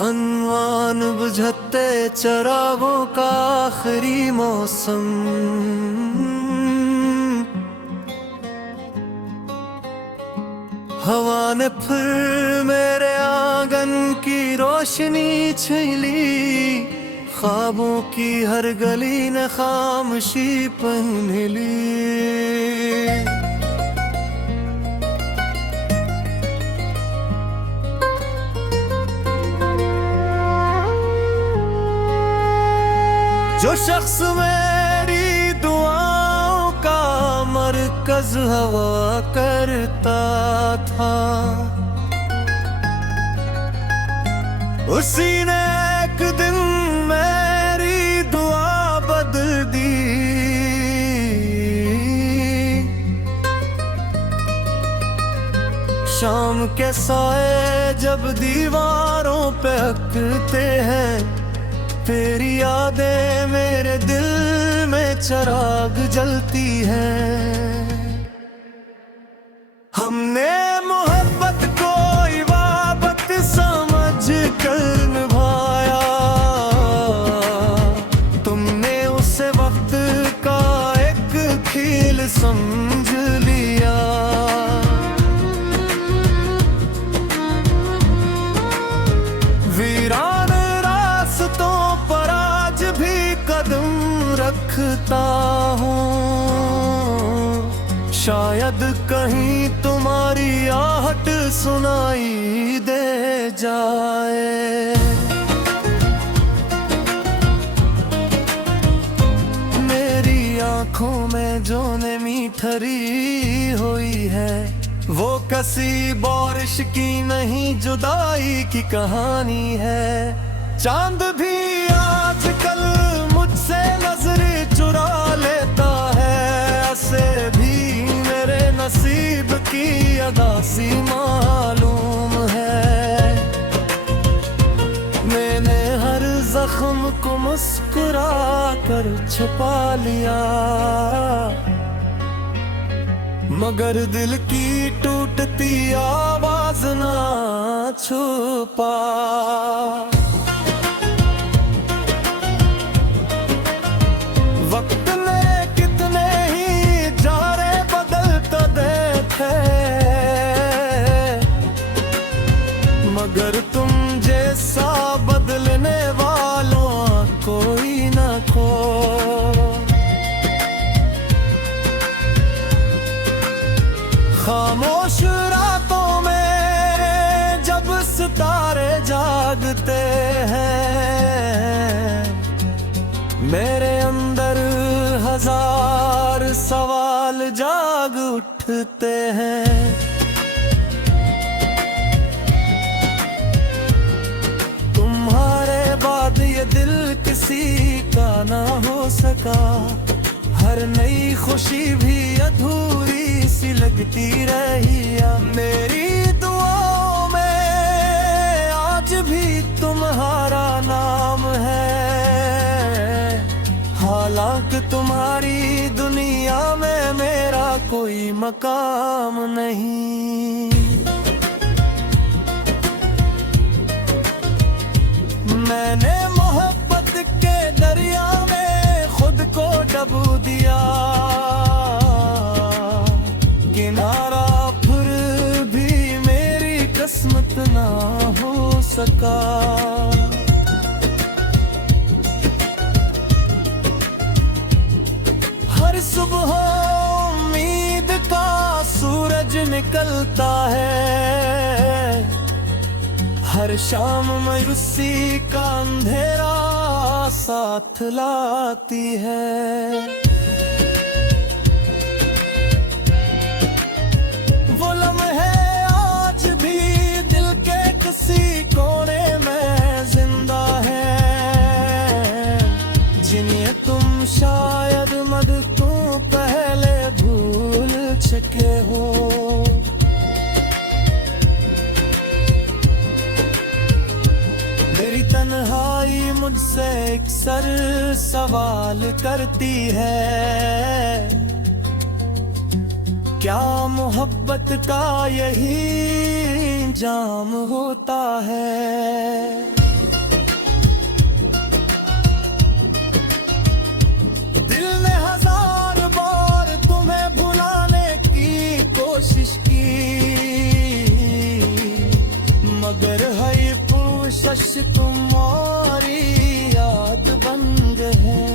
अनवान बुझते चरागों का आखिरी मौसम, हवा ने फिर मेरे आंगन की रोशनी छीन ली, ख्वाबों की हर गली ने खामोशी पहन ली। जो शख्स मेरी दुआओं का मरकज हवा करता था, उसी ने एक दिन मेरी दुआ बदल दी। शाम के साए जब दीवारों पे अकते हैं, तेरी यादें मेरे दिल में चिराग जलती हैं। हमने मोहब्बत को इबादत समझ कर निभाया, तुमने उसे वक्त का एक खेल समझ लिया। वीरान रास्तों पर आज भी कदम रखता हूँ, शायद कहीं तुम्हारी आहट सुनाई दे जाए। मेरी आंखों में जो नमी ठहरी हुई है, वो कसी बारिश की नहीं जुदाई की कहानी है। चांद भी आजकल मुझसे नजर चुरा लेता है, ऐसे भी मेरे नसीब की अदासी मालूम है। मैंने हर जख्म को मुस्कुरा कर छुपा लिया, मगर दिल की टूटती आवाज ना छुपा। वक्त ने कितने ही जारे बदलते देखे, मगर तुम जैसा बदलने वालों कोई न खो। खामोश रातों में जब सितारे जागते हैं, मेरे अंदर हजार सवाल जाग उठते हैं। तुम्हारे बाद ये दिल किसी का ना हो सका, हर नई खुशी भी अधूरी सी लगती रही। मेरी दुआओं में आज भी तुम्हारा नाम है, हालांकि तुम्हारी दुनिया में मेरा कोई मकाम नहीं। मैंने मोहब्बत के दरिया में खुद को डबो दिया, किनारा फिर भी मेरी किस्मत ना हो सका। हर सुबह उम्मीद का सूरज निकलता है, हर शाम मायूसी का अंधेरा साथ लाती है। वो लम्हे आज भी दिल के किसी कोने में जिंदा है, जिन्हें तुम शायद मददों पहले भूल चुके हो। मेरी तन्हाई मुझसे अक्सर सवाल करती है, क्या मोहब्बत का यही जाम होता है। कश तुम्हारी याद बंद है।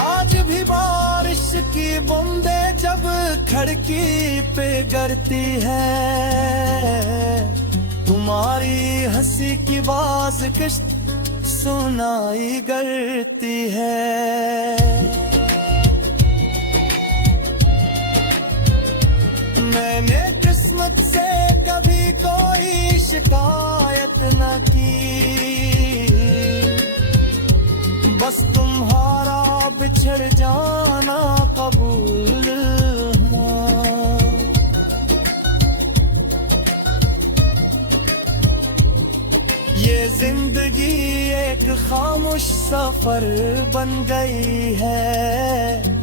आज भी बारिश की बूंदे जब खिड़की पे गिरती है, तुम्हारी हंसी की बाज किस्त सुनाई करती है। मैंने किस्मत से कभी कोई शिकायत न की, बस तुम्हारा बिछड़ जाना कबूल हाँ। ये जिंदगी एक खामोश सफर बन गई है,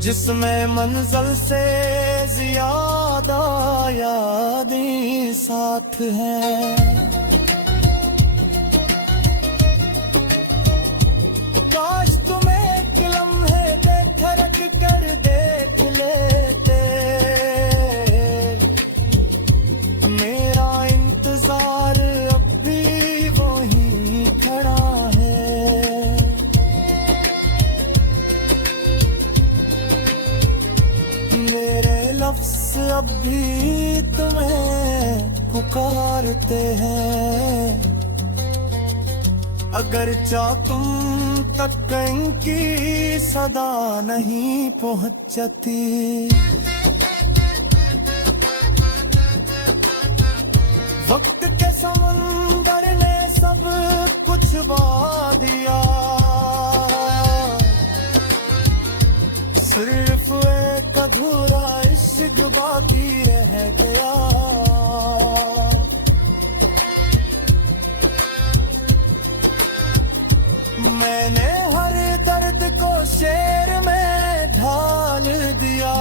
जिसमें मंजिल से ज्यादा यादें साथ हैं। काश तुम्हें एक लम्हे पे ठहर कर देख लेते, मेरा इंतजार अब भी वहीं खड़ा है। मेरे लफ्ज़ अब भी तुम्हें पुकारते हैं, अगर चाह तुम तक इनकी सदा नहीं पहुंचती। वक्त के समुंदर ने सब कुछ बहा दिया, सिर्फ एक अधूरा इश्क बाकी रह गया। मैंने हर दर्द को शेर में ढाल दिया,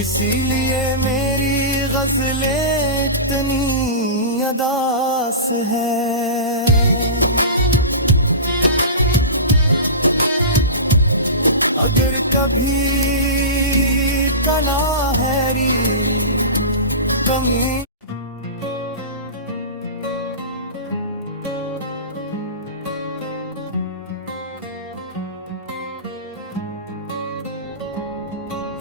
इसीलिए मेरी गजलें इतनी अदास हैं। अगर कभी कला हैरी कमी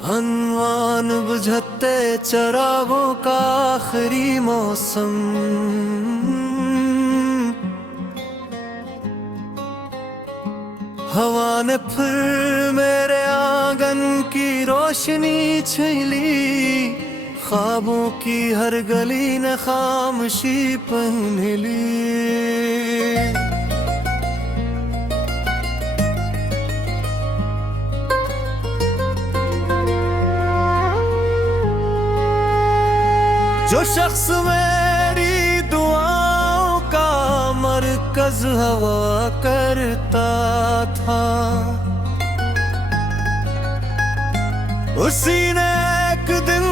अनवान बुझते चरागों का आखिरी मौसम, हवा ने फिर मेरे आंगन की रोशनी छीन ली, ख्वाबों की हर गली ने खामोशी पहन ली। जो शख्स मेरी दुआओं का मरकज हवा करता था, उसी ने एक दिन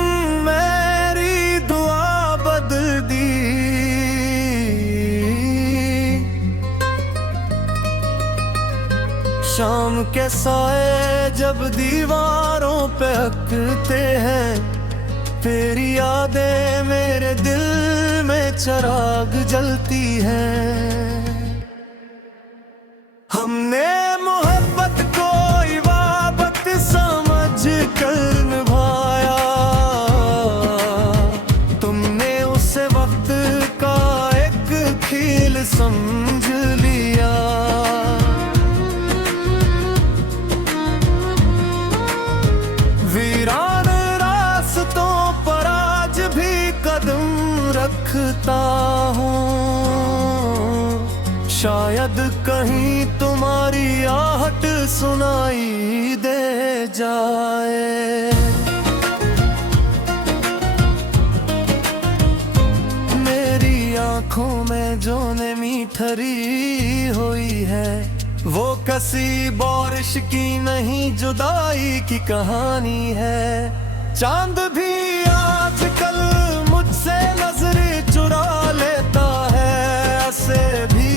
मेरी दुआ बदल दी। शाम के साए जब दीवारों पे हकते हैं, तेरी यादें मेरे दिल में चिराग जलती हैं। हमने मोहब्बत को इबादत समझ कर निभाया, तुमने उसे वक्त का एक खेल समझ लिया। वीरान रास्तों पर आज भी कदम रखता हूँ, शायद कहीं तुम्हारी आहट सुनाई दे जाए। मेरी आंखों में जो नमी ठहरी हुई है, वो कसी बारिश की नहीं जुदाई की कहानी है। चांद भी आजकल मुझसे नजर चुरा लेता है, ऐसे भी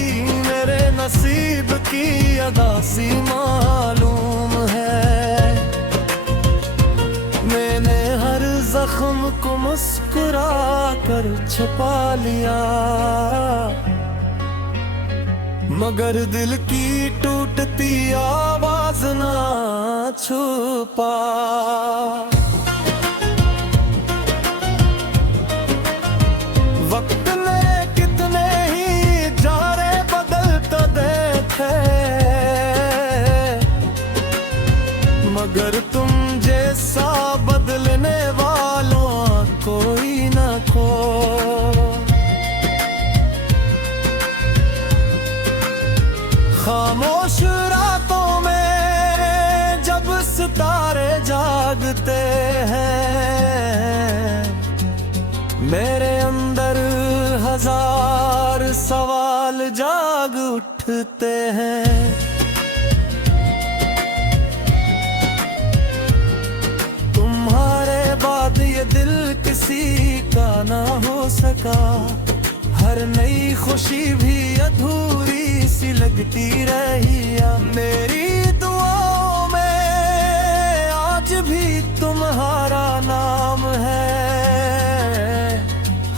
मेरे नसीब की अदा सी मालूम है। कर छुपा लिया, मगर दिल की टूटती आवाज ना छुपा। वक्त ने कितने ही जारे बदल तो देखे, मगर तुम जैसा बदलने वालों कोई न खो। खामोश रातों में जब सितारे जागते हैं, मेरे अंदर हजार सवाल जाग उठते हैं। तुम्हारे बाद ये दिल किसी का ना हो सका, हर नई खुशी भी अधूरी सी लगती रही। मेरी दुआओं में आज भी तुम्हारा नाम है,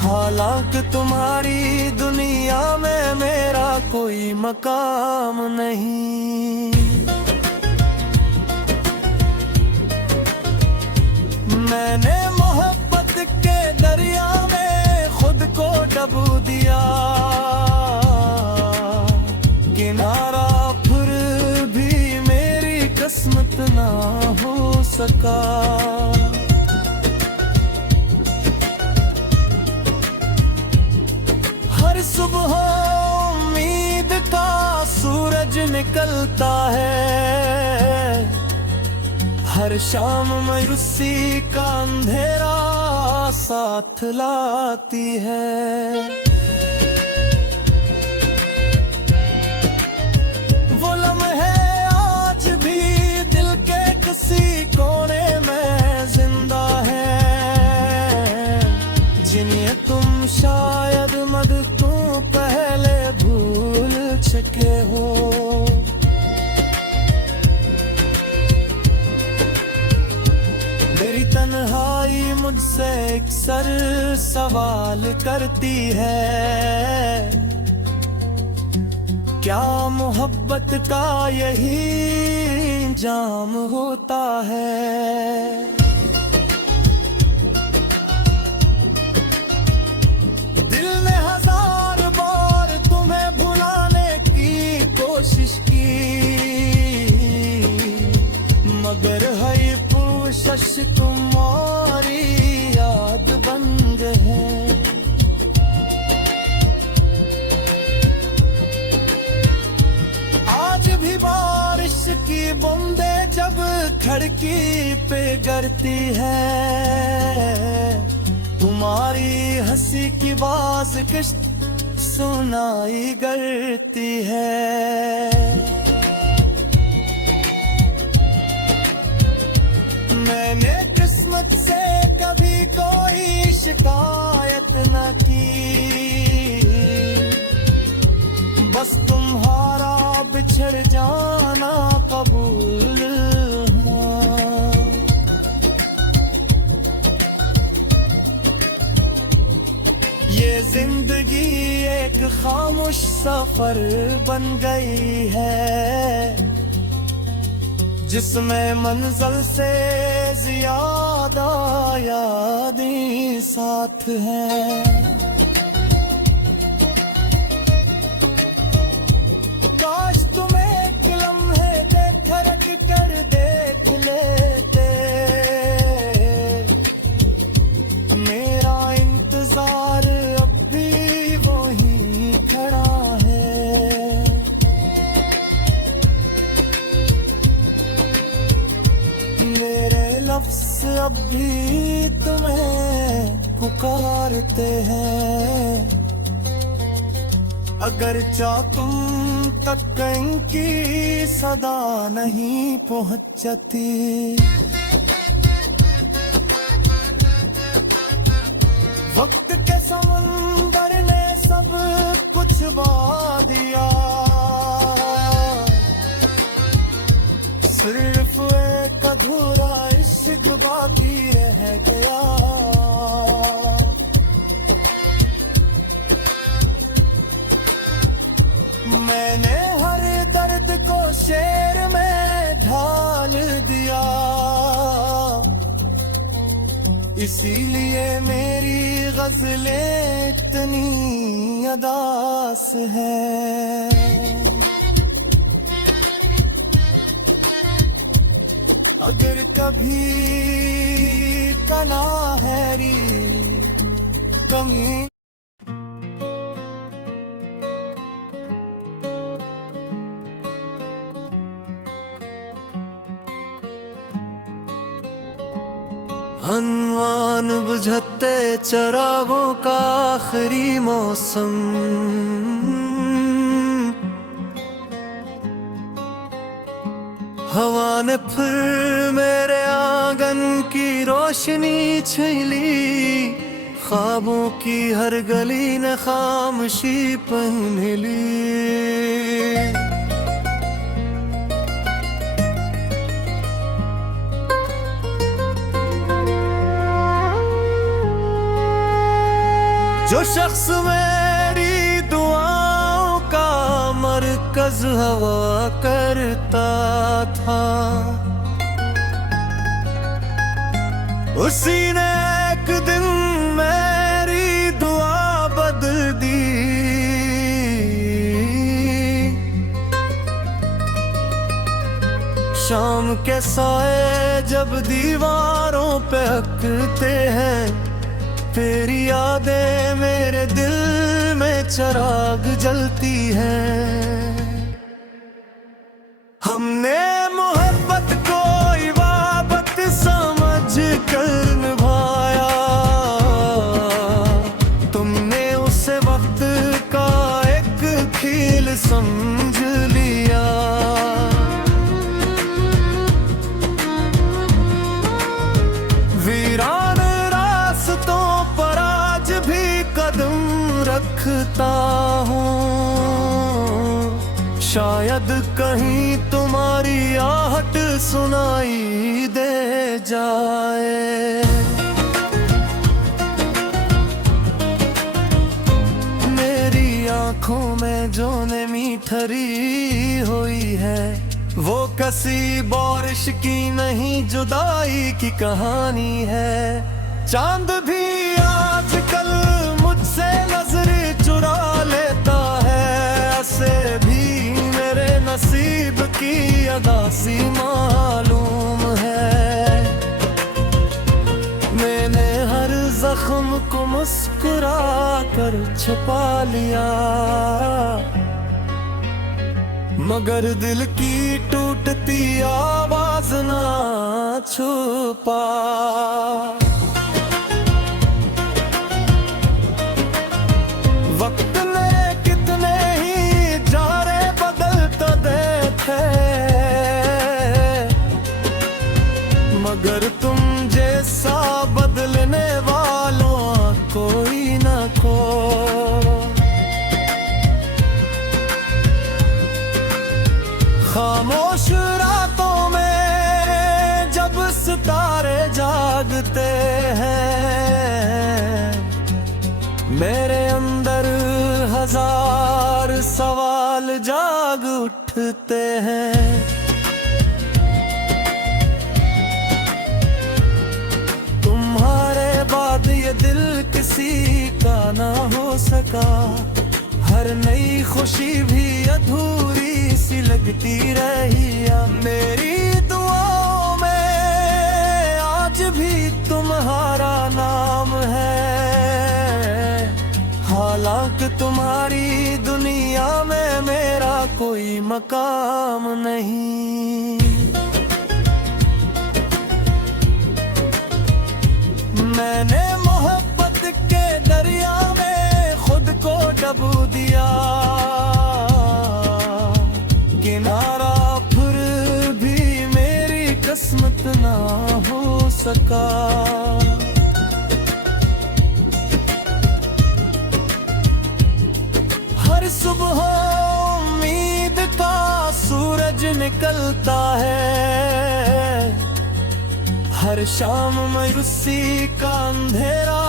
हालांकि तुम्हारी दुनिया में मेरा कोई मकाम नहीं। मैंने मोहब्बत के दरिया में खुद को डबो दिया, किनारा फिर भी मेरी किस्मत ना हो सका। हर सुबह उम्मीद का सूरज निकलता है, हर शाम मायूसी का अंधेरा साथ लाती है। वो लम्हे आज भी दिल के किसी कोने में जिंदा है, जिन्हें तुम शायद मददों पहले भूल चुके हो। मेरी तन्हाई मुझसे अक्सर सवाल करती है, क्या मोहब्बत का यही जाम होता है। दिल ने हजार बार तुम्हें भुलाने की कोशिश की, मगर है कोशिश तुम्हारी याद बंद है। आज भी बारिश की बूंदे जब खिड़की पे गिरती है, तुम्हारी हंसी की बाज किस्त सुनाई करती है। मैंने किस्मत से कभी कोई शिकायत न की, बस तुम्हारा बिछड़ जाना कबूल है। ये जिंदगी एक खामोश सफर बन गई है, जिसमें मंजिल से ज्यादा यादें साथ हैं। काश तुम एक लम्हे देखरक कर देख लेते, मेरा इंतजार अब भी वहीं खड़ा है। लफ्ज़ अब भी तुम्हें पुकारते हैं, अगर चाह तुम तक इनकी सदा नहीं पहुंचती। वक्त के समुंदर ने सब कुछ बहा दिया, सिर्फ एक अधूरा इश्क बाकी रह गया। शेर में ढाल दिया, इसीलिए मेरी गजलें इतनी अदास है। अगर कभी कला हैरी कमी अनवान बुझते चरागों का आखिरी मौसम, हवा ने फिर मेरे आंगन की रोशनी छीन ली, ख्वाबों की हर गली ने खामोशी पहन ली। जो शख्स मेरी दुआओं का मरकज हवा करता था, उसी ने एक दिन मेरी दुआ बदल दी। शाम के साए जब दीवारों पे हकते हैं, तेरी यादें मेरे दिल में चिराग जलती हैं। हमने मोहब्बत को इबादत समझ कर निभाया, तुमने उसे वक्त का एक खेल समझ लिया। वीरान रास्तों पर आज भी कदम रखता हूँ, शायद कहीं तुम्हारी आहट सुनाई दे जाए। मेरी आंखों में जो नमी ठहरी हुई है, वो किसी बारिश की नहीं जुदाई की कहानी है। चांद भी आजकल मुझसे नजर चुरा लेता है, ऐसे भी मेरे नसीब की अदासी मालूम है। मैंने हर जख्म को मुस्कुरा कर छुपा लिया, मगर दिल की टूटती आवाज ना छुपा। वक्त ने कितने ही जारे बदलते देखे, मगर तुम जैसा बदलने वालों कोई न खो। खामोश रातों में जब सितारे जागते हैं, मेरे अंदर हजार सवाल जाग उठते हैं। तुम्हारे बाद ये दिल किसी का ना हो सका, हर नई खुशी भी अधूरी सी लगती रही। मेरी दुआओं में आज भी तुम्हारा नाम है, हालांकि तुम्हारी दुनिया में मेरा कोई मकाम नहीं। मैंने मोहब्बत के दरिया में खुद को डबो दिया, किनारा फिर भी मेरी किस्मत ना हो सका। हर सुबह उम्मीद का सूरज निकलता है, हर शाम मायूसी का अंधेरा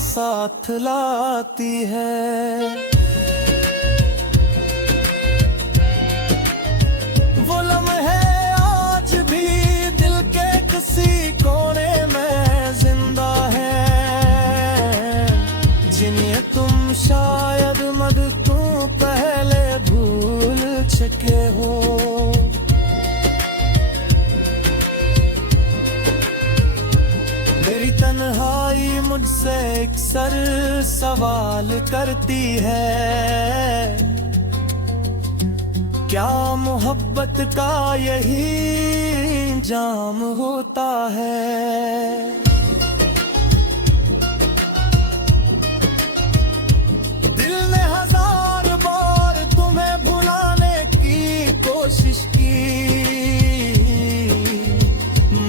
साथ लाती है। जिन्हें तुम शायद मद तुम पहले भूल चुके हो। मेरी तन्हाई मुझसे अक्सर सवाल करती है, क्या मोहब्बत का यही जाम होता है। दिल ने हजार बार तुम्हें भुलाने की कोशिश की,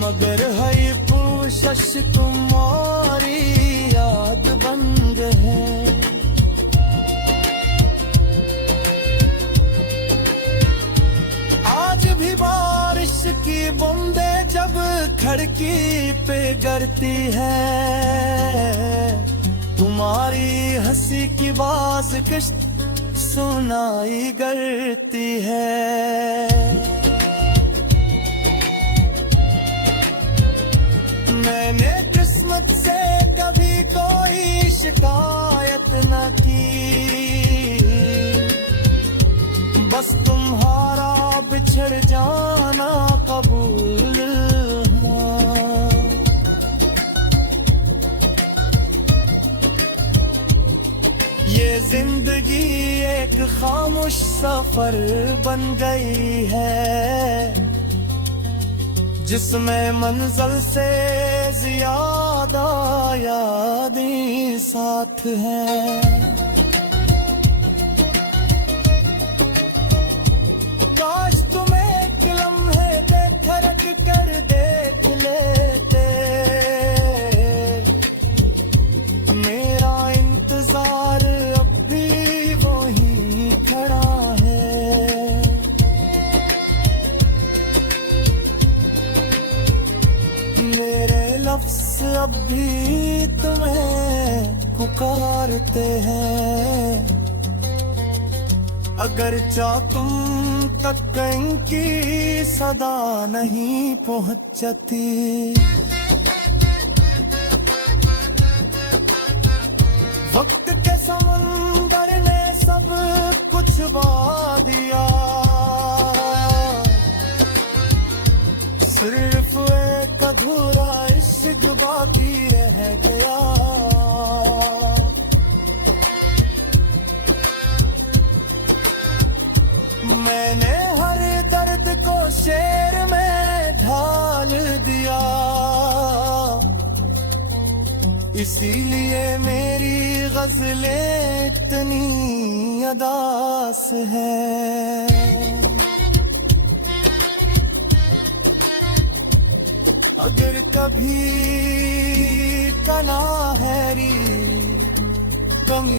मगर है ये कोशिश तुम्हारी याद बन गए। आज भी बारिश की बूंदें जब खिड़की पे गिरती है, तुम्हारी हंसी की बाज किस्त सुनाई करती है। मैंने किस्मत से कभी कोई शिकायत न की, बस तुम्हारा बिछड़ जाना कबूल हाँ। ये जिंदगी एक खामोश सफर बन गई है, जिसमें मंजिल से ज्यादा यादें साथ हैं। काश तुम एक लम्हे बेखरक कर देख लेते, मेरा इंतजार अब भी वही खड़ा है। मेरे लफ्ज़ अब भी तुम्हें पुकारते हैं, अगर चाह तुम तक इनकी सदा नहीं पहुंचती। वक्त के समुंदर ने सब कुछ बहा दिया, सिर्फ एक अधूरा इश्क बाकी रह गया। मैंने हर दर्द को शेर में ढाल दिया, इसीलिए मेरी गजलें इतनी अदास है। अगर कभी कला हैरी कमी